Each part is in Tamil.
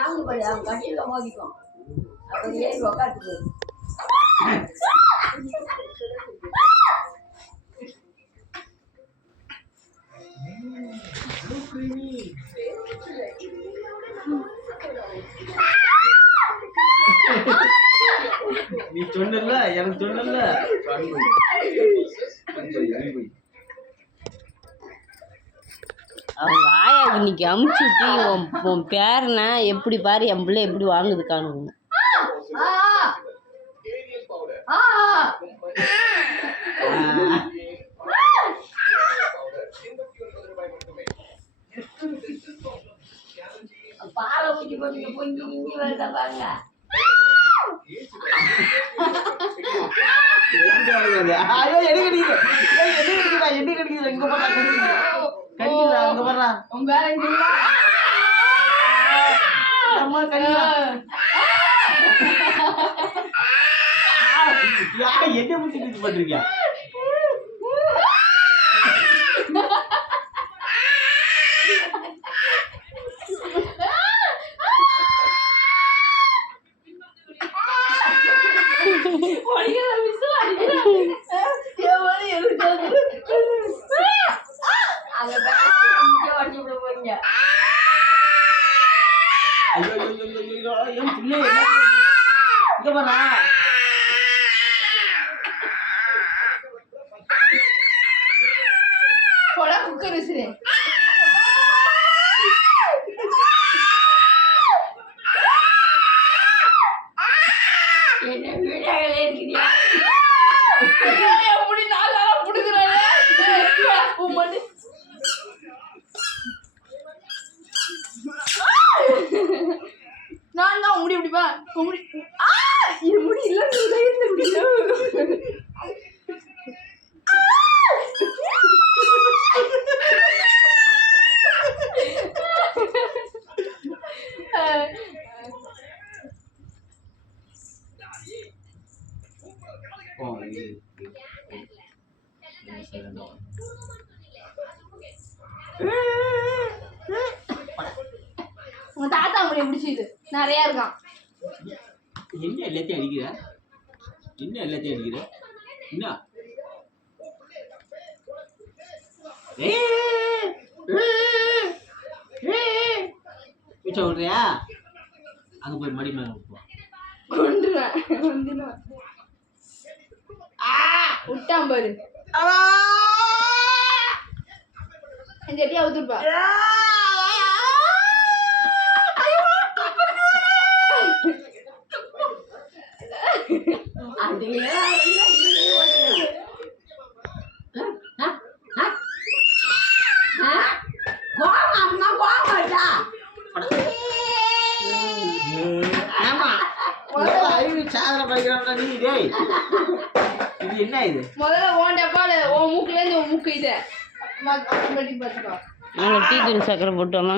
நாம படி அவன் கட்டில மோதிக்கும் அப்ப ஏறி உக்காந்துக்கு நீ சொன்னல எனக்கு சொன்னல அவங்க ஆயா இன்னைக்கு அமுச்சுட்டு உன் பேரனை எப்படி பாரு என் பிள்ளை எப்படி வாங்குது காணுங்க. பாலை ஊற்றி போட்டு பொங்கி இஞ்சி வருதா பாருங்க. என்ன முடிச்சு பண்றீங்க? குக்கர் விசிறு என்ன வீடாகவே இருக்கிறியா? எப்படி நாளா புடுக்குறாங்க நான் தான் முடி பிடிப்பா முடி இது முடி இல்லை உங்க தாத்தா முடிய பிடிச்சிது நிறைய இருக்கான். என்ன எல்லாத்தையும் அடிக்கிற? என்ன எல்லாத்தையும் அடிக்கிற? என்ன சொல்றியா? அங்க போய் மடி மேல கொண்டுருவேன் விட்டான் பாரு செட்டியா ஊத்துருப்பா. என்ன இது? முதல்ல உன் டப்பால உன் மூக்குல இருந்து உன் மூக்கு இதை பார்த்துக்கோ. நாங்கள் டீ தூள் சக்கரை போட்டோமா?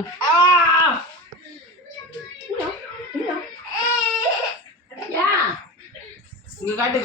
இங்க காட்டு